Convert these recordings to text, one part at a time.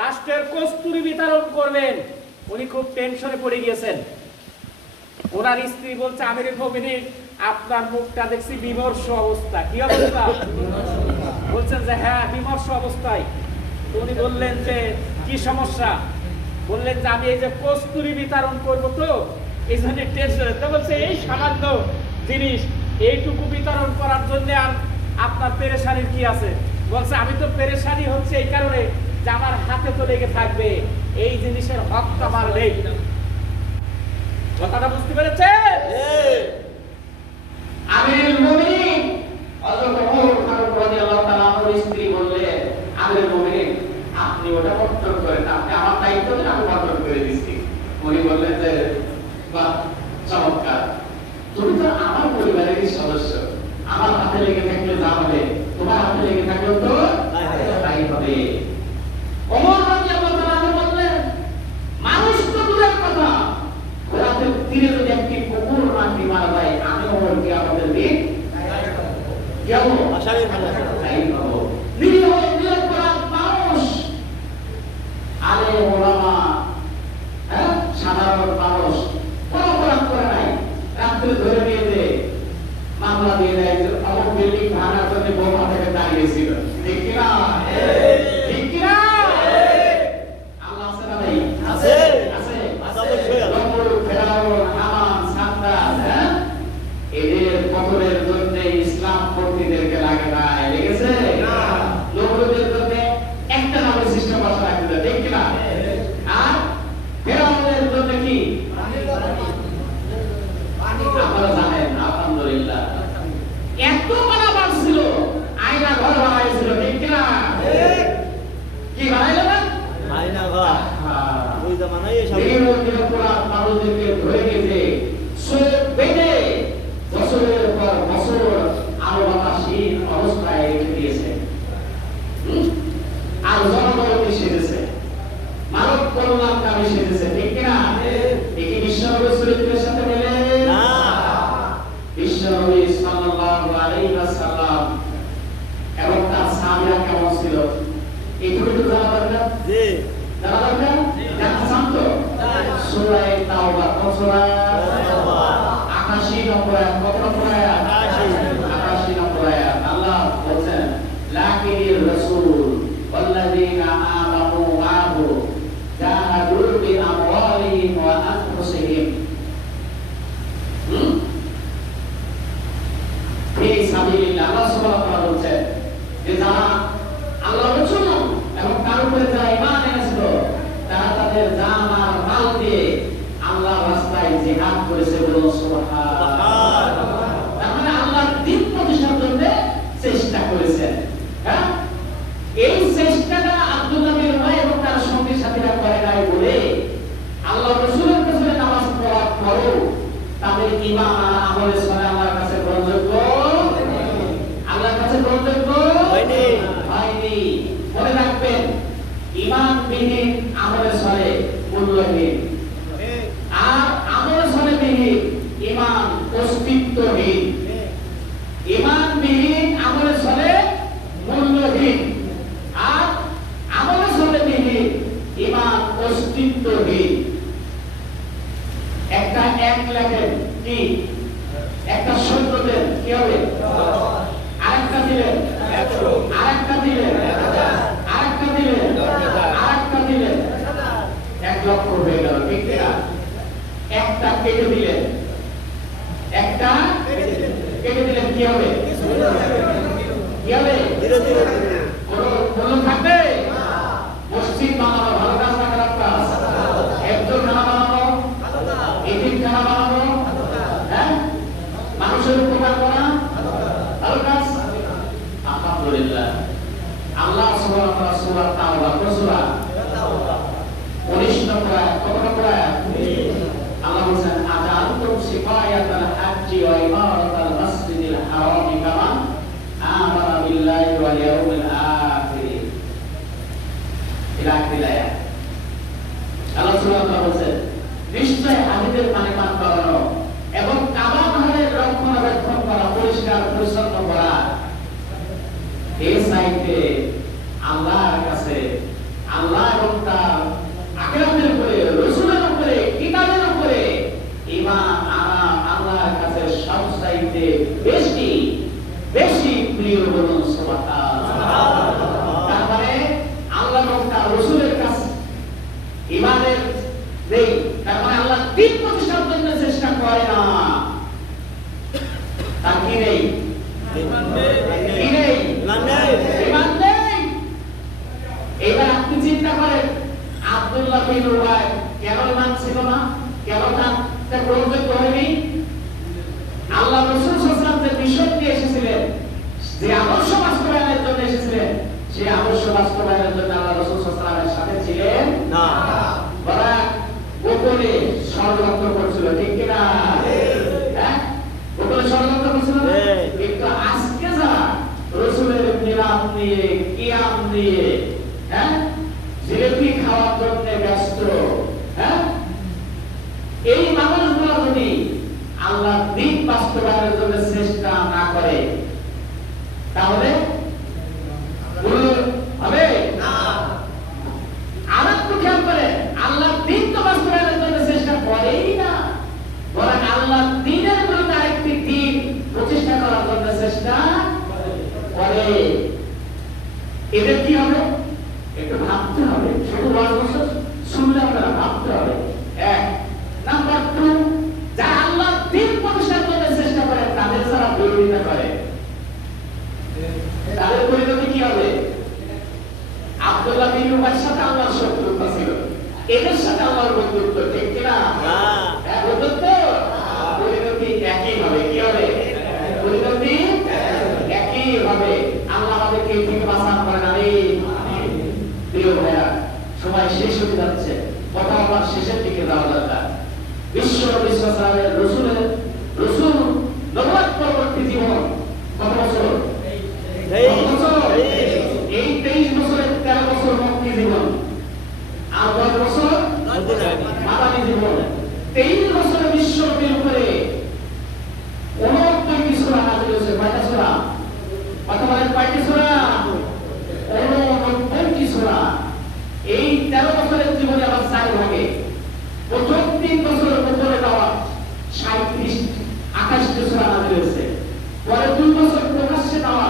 রাষ্ট্রের কস্তুরী বিতরণ করবেন। উনি খুব টেনশনে পড়ে গিয়েছেন। ওনার স্ত্রী বলছে, আমিরুল মুমিনিন আপনার মুখটা দেখছি বিমর্ষ অবস্থা। কি অবস্থা? বলছেন যে হ্যাঁ বিমর্ষ অবস্থায়। উনি বললেন যে কি সমস্যা? বললেন যে আমি এই যে কস্তুরী বিতরণ করবো তো এই জন্য টেনশনে। তো বলছে এই সামান্য জিনিস এইটুকু বিতরণ করার জন্য আর আপনার পেরেশানির কি আছে? বলছে আমি তো পেরেশানি হচ্ছে এই কারণে যে আমার হাতে তো লেগে থাকবে, এই জিনিসের হক আমার নেই। কথাটা বুঝতে পেরেছে? আমিরুল মুমিনিন হযরত ওমর ফারুক রাদিয়াল্লাহু তাআলা আনহুর স্ত্রী বললেন, আমিরুল মুমিনিন আপনি ওটা বর্জন করেন, আপনি আমার দায়িত্ব দেন, আমি বর্জন করে দিচ্ছি। উনি বললেন যে বাহ চমৎকার, তুমি তো আমার পরিবারেরই সদস্য, আমার হাতে লেগে থাকলে যা হবে, তোমার হাতে লেগে থাকলেও তো তাই হবে। ওমর রাদিয়াল্লাহু তাআলা আনহু বললেন, মানুষ তো দূরের কথা, রাতের তীরে যদি একটি কুকুর মাটি মারা যায়, আমি ওমর কি আমাদের দিন যাব আশারের ভালো তাই পাবো। নিরীহ নিরপরাধ মানুষ, আলেম ওলামা, সাধারণ মানুষ কোনো অপরাধ করে নাই, রাত্রে ধরে নিয়ে যে মামলা দিয়ে দেয় যে অমুক বিল্ডিং ভাঙার জন্য বোমা থেকে দাঁড়িয়েছিল। ঠিক কিনা? ঠিক কিনা? আল্লাহ আছে না ভাই? আছে আছে অবশ্যই। নমরুদ, ফেরাউন, হামান, সাদ্দাত, এদের পতনের জন্য ইসলাম পন্থীদেরকে লাগে নাই, লেগেছে না। নমরুদের জন্য একটা নামের সিস্টেম বসা রাখতে, ঠিক কিনা? আর ফেরাউনের জন্য কি আপনারা জানেন, আলহামদুলিল্লাহ এত বানাবার ছিল, আয়না ঘর বানাইছিল, ঠিক কিনা? কি বানাইল না? আয়না ঘর ওই জামানায় এসব নিরপরাধ মানুষদেরকে ধরে গেছে, চোখ বেঁধে বছরের পর বছর আলো বাতাসহীন অবস্থায় রেখে দিয়েছে। আর জনগণকে সেজেছে, মানব কল্যাণকামী সেজেছে, ঠিক কিনা? দেখি বিশ্বনবীর চরিত্রের সাথে মেলে না। বিশ্বনবী সাল্লাল্লাহু আলাইহি ওয়াসাল্লাম এবং তার সাহাবীরা কেমন ছিল এইটুকু একটু জানা দরকার। জি জানা দরকার। জানতে চান তো? সূরা তাওবা, কোন সূরা? ৮৮ নম্বর আয়াত। কত নম্বর আয়াত? ৮৮ নম্বর আয়াত। আল্লাহ বলেন, লাকিনির রাসূল ওয়াল্লাযীনা আমানু মা'হু জাহাদু বিআমওয়ালিহিম ওয়া আনফুসিহিম ফি সাবিলিল্লাহ। আল্লাহ সুবহানাহু ওয়া তাআলা বলেন যে যারা আল্লাহর রাসূল এবং তার উপরে যারা ঈমান এনেছিল তারা তাদের জান আর মাল দিয়ে আল্লাহর রাস্তায় জিহাদ করেছে। বলুন সুবহানাল্লাহ। তার মানে আল্লাহর দ্বীন প্রতিষ্ঠার জন্য চেষ্টা করেছেন। হ্যাঁ, এই চেষ্টাটা আব্দুল্লাহ বিন উবাই এবং তার সঙ্গী সাথীরা করে নাই বলে আল্লাহর রাসূলের পেছনে নামাজ পড়ার পরেও তাদের ঈমান আর আমলের সাথে আল্লাহর কাছে গ্রহণযোগ্য আল্লাহর কাছে গ্রহণযোগ্য হয়নি। মনে রাখবেন, ঈমানবিহীন আমলের সাথে মূল্যহীন, আর আমলের সাথে বিহীন ঈমান অস্তিত্বহীন। ঈমানবিহীন আমলের সাথে মূল্যহীন, আর আমলের সাথে বিহীন ঈমান অস্তিত্বহীন। একটা এক লেখেন কি, একটা সৈন্য দেন কি হবে? আরেকটা দিলেন 100, আরেকটা দিলেন 1000, আরেকটা দিলেন 10,000, আরেকটা দিলেন 1 লক্ষ হয়ে গেল, ঠিক না? একটা কেটে দিলেন, একটা কেটে দিলেন কি হবে? কি হবে? কোন থাকবে? মসজিদ বানানো ভালো কাজ না খারাপ কাজ? একজন খানা বানানো, এদিন খানা বানানো, হ্যাঁ, মানুষের উপকার করা ভালো কাজ। আলহামদুলিল্লাহ। আল্লাহ সুবহানাহু ওয়া তাআলা সূরা তাওবা, কোন সূরা? 19 নম্বর আয়াত। কত নম্বর আয়াত? আল্লাহ বলেন, আজালতুম সিফায়াতাল হাজ্জি ওয়া ইমারাতাল মাসজিদিল হারামি কামান আমানা বিল্লাহি ওয়াল ইয়াউমিল আখির। ইলাহিল আয়াত। আল্লাহ সুবহানাহু ওয়া তাআলা বলেন, নিশ্চয় হাজিদের পানি পান করানো এবং কাবা ঘরের রক্ষণাবেক্ষণ করা, পরিষ্কার পরিচ্ছন্ন করা, এই সাইতে আল্লাহর কাছে, আল্লাহ এবং এবার আপনি চিন্তা করেন আব্দুল্লাহ বিন উবাই কেন ইমান ছিল না, কেন তার গ্রহণযোগ্য হয়নি? আল্লাহ রাসূল সাল্লাল্লাহু আলাইহি ওয়াসাল্লাম যে মিশন নিয়ে এসেছিলেন, যে আদর্শ বাস্তবায়নের জন্য এসেছিলেন, সেই আদর্শ বাস্তবায়নের জন্য আল্লাহ রাসূল সাল্লাল্লাহু আলাইহি ওয়াসাল্লামের সাথে ছিলেন না। ওরা গোপনে ষড়যন্ত্র করছিল, ঠিক কি না? হ্যাঁ, গোপনে ষড়যন্ত্র করছিল না। কিন্তু আজকে যারা রাসূলের মিলাদ নিয়ে, কিয়াম নিয়ে, হ্যাঁ, জিলিপি খাওয়ার জন্য ব্যস্ত, হ্যাঁ, এই মানুষগুলো যদি আল্লাহর দ্বীন বাস্তবায়নের জন্য চেষ্টা না করে তাহলে হবে না। আর একটু খেয়াল করে, আল্লাহর দ্বীন তো বাস্তবায়নের জন্য চেষ্টা করেই না, বরং আল্লাহর দ্বীনের বিরুদ্ধে আরেকটি দ্বীন প্রতিষ্ঠা করার জন্য চেষ্টা করে। এদের কি হবে? একটু ভাবতে হবে, শুধু বছর শুনলে হবে না, ভাবতে হবে। এক নাম্বার 2, যারা আল্লাহর দ্বীন প্রতিষ্ঠার জন্য চেষ্টা করে তাদের যারা বিরোধিতা করে তাদের পরিণতি কি হবে? আব্দুল্লাহ বিন উবাইর সাথে আল্লাহর শত্রুতা ছিল, এদের সাথে আল্লাহর বন্ধুত্ব, ঠিক কি না? হ্যাঁ, বন্ধুত্ব। পরিণতি একই হবে। কি হবে? পরিণতি একই হবে। আল্লাহ আমাদেরকে এই থেকে বাঁচান করেন, আমিন। প্রিয় ভাইয়া, সময় শেষ হয়ে যাচ্ছে, কথা আমার শেষের দিকে যাওয়া দরকার। বিশ্ব নবী সাল্লাল্লাহু আলাইহি ওয়াসাল্লামের রাসূল নবুয়ত পরবর্তী জীবন কত বছর? এই 23 বছরের 13 বছর মক্কি জীবন, আর 10 বছর মাদানী জীবন। 23 বছরের বিশ্ব নবীর উপরে 69টি সূরা নাযিল হয়েছে। কয়টা সূরা? কথা বলেন, কয়টি সূরা? 69টি সূরা। এই 13 বছরের জীবনে আবার 4 ভাগে। প্রথম 3 বছরের উপরে দেওয়া 28টি সূরা নাযিল হয়েছে। পরে 2 বছর প্রকাশ্যে দেওয়া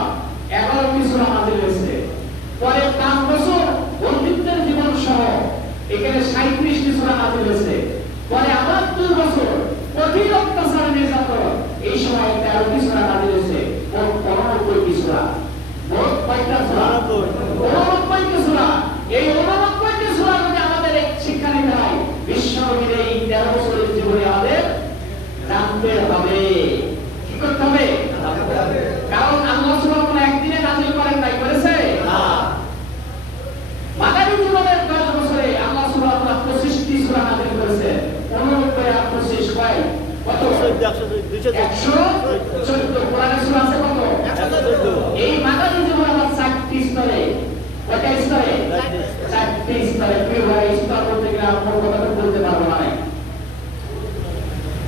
11টি সূরা নাযিল হয়েছে। পরে 5 বছর বন্ধুত্বের জীবন সহ এখানে 37টি সূরা নাযিল হয়েছে। পরে আবার 2 বছর কঠিন অত্যাচার নির্যাতন, এই সময় 13টি সূরা নাযিল হয়েছে। মোট 89টি সূরা। মোট কয়টা সূরা? 89টি সূরা। এই 89টি সূরা যদি আমাদের এক শিক্ষা নিতে হয়, বিশ্বনবীর এই 13 বছরের জীবনে আমাদের জানতে হবে। কি করতে হবে? কারণ আল্লাহ সুবহানাহু ওয়া তাআলা একদিনে নাযিল করেন নাই, করেছে না। মাদানী জীবনের 10 বছরে আল্লাহ সুবহানাহু ওয়া তাআলা 25টি সূরা নাযিল করেছে। 89 আর 25 কয়? কত? 114। কোরআনের সূরা আছে কত? 114। এই মাদানী জীবন আমার 4টি স্তরে। কয়টা স্তরে? 4টি স্তরে। প্রিয় ভাই, স্তর বলতে গেলে আমরা কথা বলতে পারবো না।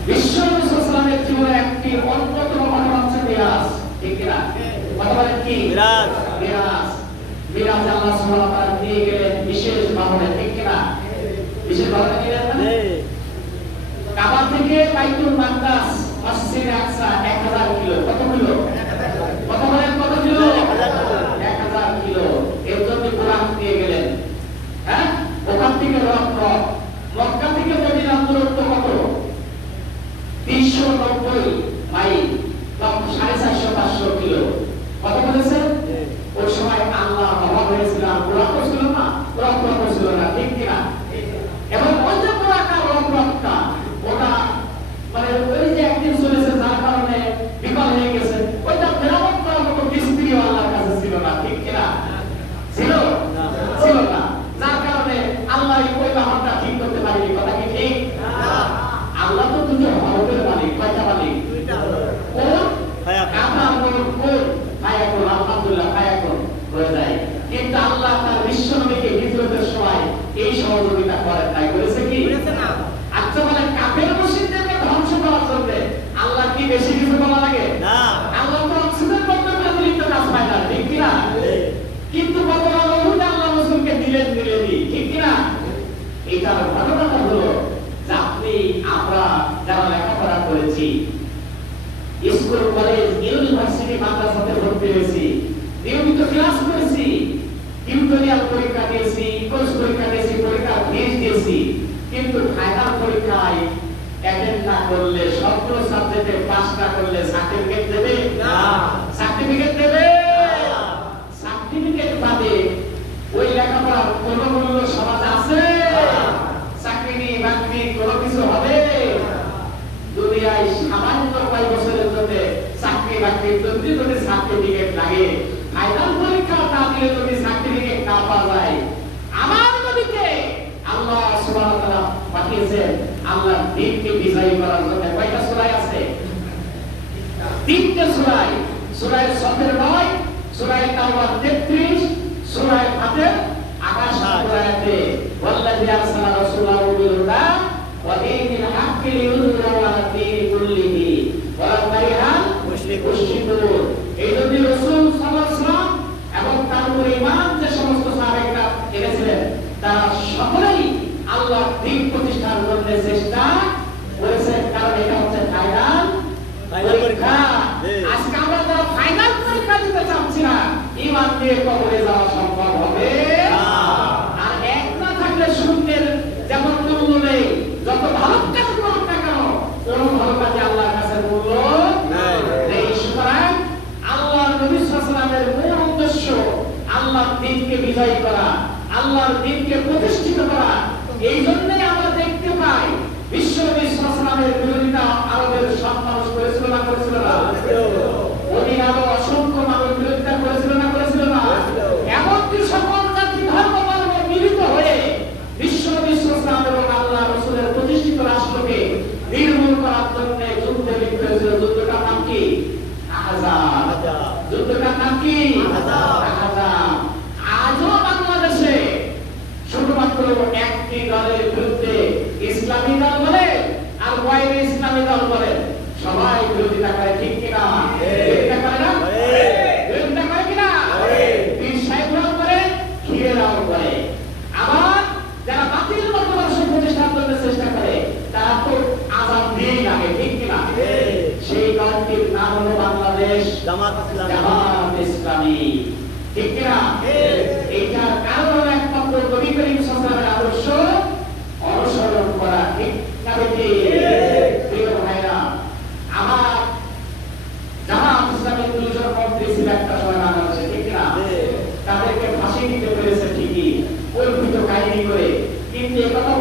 বিশ্ব নবী সাল্লাল্লাহু আলাইহি ওয়াসাল্লামের জীবনের একটি অন্যতম ঘটনা হচ্ছে মিরাজ, ঠিক কি না? কথা বলেন কি? মিরাজ। মিরাজ, মিরাজ আল্লাহ সুবহানাহু ওয়া তাআলা নিয়ে গেলেন বিশেষ বাহনে, ঠিক কি না? বিশেষ বাহনে নিয়ে গেলেন না? কাবা থেকে বাইতুল মাকদাস মসজিদে আকসা 1000 কিলো। কত কিলো? কথা বলেন, কত কিলো? 1000 কিলো। এর জন্য কোরআন নিয়ে গেলেন। হ্যাঁ, ওখান থেকে মক্কা থেকে মদিনার দূরত্ব কত? 390 মাইল, 450-500 কিলো। কত বলেছেন? ওই সময় আল্লাহ অভাব হয়েছিল, কোরআন ছিল না, কোরআন ছিল না, ঠিক কিনা? এবং ওই যে কোরআনটা ওটা মানে ওই যে একদিন চলেছে, যার কারণে বিকল হয়ে গেছে, ওইটা মেরামত করার মতো মিস্ত্রিও আল্লাহর কাছে ছিল না, ঠিক কিনা? ছিল না, যার কারণে আল্লাহ ওই বাহনটা ঠিক করতে পারেনি। কথা কি ঠিক? আল্লাহ তো দুটো হরফের মালিক। কয়টা মালিক? কোন? কাফা কোন? ফায়াকুন। আলহামদুলিল্লাহ, ফায়াকুন হয়ে যায়। কিন্তু আল্লাহ তার বিশ্ব নবীকে হিজরতের সময় এই সহযোগিতা করেন নাই, করেছে কি? আচ্ছা বলেন, কাফের মুশরিকদেরকে ধ্বংস করার জন্য আল্লাহ কি বেশি কিছু করা লাগে? না। আল্লাহ তো অক্সিজেন বন্ধ করে দিলেন, তো কাজ পায় না, ঠিক কি না? কিন্তু কতটা অনুভূতি আল্লাহ রাসূলকে দিলেন, ঠিক কি না? এইটার ঘটনাটা হলো যে আপনি আমরা যারা লেখাপড়া করেছি, স্কুল, কলেজ, ইউনিভার্সিটি, মাদ্রাসাতে ভর্তি হয়েছি, নিয়মিত ক্লাস করেছি, টিউটোরিয়াল পরীক্ষা দিয়েছি, কোর্স পরীক্ষা দিয়েছি, পরীক্ষার ফিস দিয়েছি, কিন্তু ফাইনাল পরীক্ষায় অ্যাটেন্ড না করলে, সবগুলো সাবজেক্টে পাস না করলে সার্টিফিকেট দেবে না। সার্টিফিকেট দেবে? সার্টিফিকেট পাবে ওই লেখাপড়ার কোন মূল্য সমাজ আছে? চাকরি বাকরি কোনো কিছু হবে? দুনিয়ায় সামান্য কয়েক বছরের জন্য চাকরি বাকরির জন্য যদি সার্টিফিকেট লাগে, ফাইনাল পরীক্ষা না দিলে যদি সার্টিফিকেট না পাওয়া যায়, আমার নবীকে আল্লাহ সুবহানাহু ওয়া তাআলা পাঠিয়েছেন আল্লাহর দ্বীনকে বিজয়ী করার জন্য। কয়টা সূরা আছে? তিনটে সূরা। সূরা সফের 9, সূরা তাওবার 33, সূরা ফাতির 28 আয়াতে ওয়াল্লাযী আরসালা রাসূলাহু বিল হুদা ওয়া দীনিল হাক্কি লিইয়ুযহিরাহু আলা দ্বীনি কুল্লিহি ওয়া লাউ কারিহাল মুশরিকুন। এই জন্য রাসূল সাল্লাল্লাহু আলাইহি ওয়াসাল্লাম এবং তার উপর ঈমান যে সমস্ত সাহাবায়েরা এনেছিলেন তারা সকলেই আল্লাহর দ্বীন প্রতিষ্ঠার জন্য চেষ্টা করেছেন। কারণ এটা হচ্ছে ফাইনাল পরীক্ষা। আজকে আমরা যারা ফাইনাল পরীক্ষা দিতে চাচ্ছি না, ঈমান দিয়ে কবরে যাওয়া সম্ভব হবে না। আর এক না থাকলে শূন্যের যেমন মূল্য নেই, যত ভালো কাজ করুন না কেন কোন ভালো কাজে আল্লাহর কাছে মূল্য নেই। সুতরাং আল্লাহর নবী সাল্লাল্লাহু আলাইহি ওয়াসাল্লামের মূল উদ্দেশ্য আল্লাহর দ্বীনকে বিজয়ী করা, আল্লাহর দ্বীনকে প্রতিষ্ঠিত করা। এই জন্যই আমরা দেখতে পাই বিশ্ব নবী সাল্লাল্লাহু আলাইহি ওয়াসাল্লামের বিরোধিতা আরবের সব মানুষ করেছিল না করেছিল না? ওই আরো অসংখ্য মানুষ বিরোধিতা করেছিল না করেছিল না? এমনকি সকল জাতি ধর্ম বর্ণ মিলিত হয়ে বিশ্ব নবী সাল্লাল্লাহু আলাইহি ওয়াসাল্লাম এবং আল্লাহ রাসূলের প্রতিষ্ঠিত রাষ্ট্রকে নির্মূল করার জন্য যুদ্ধে লিপ্ত হয়েছিল। যুদ্ধটার নাম কি? আহজাব। যুদ্ধটার নাম কি? আহজাব। আজও বাংলাদেশে শুধুমাত্র একটি দলের বিরুদ্ধে ইসলামী দল বলে আর বাইরে ইসলামী দল বলে সবাই বিরোধিতা করে, ঠিক কিনা? বিরোধিতা করে না? বিরোধিতা করে কিনা? পীর সাহেবরাও করে, ক্ষীরেরাও করে। আবার যারা বাতিল মতবাদ প্রতিষ্ঠার জন্য চেষ্টা করে তারা তো আযাব দিয়েই লাগে, ঠিক কিনা? সেই দলটির নাম হলো বাংলাদেশ জামাত ইসলামী, ঠিক কিনা? এইটার কারণ হলো একমাত্র নবী করিম সাল্লাল্লাহু আলাইহি ওয়াসাল্লামের আদর্শ অনুসরণ করা, ঠিক না? প্রিয় ভাইরা আমার, জামাত ইসলামের দুইজন মন্ত্রী ছিল একটা সময় বাংলাদেশে, ঠিক কিনা? তাদেরকে ফাঁসি দিতে পেরেছে ঠিকই কল্পিত কাহিনী করে, কিন্তু একথা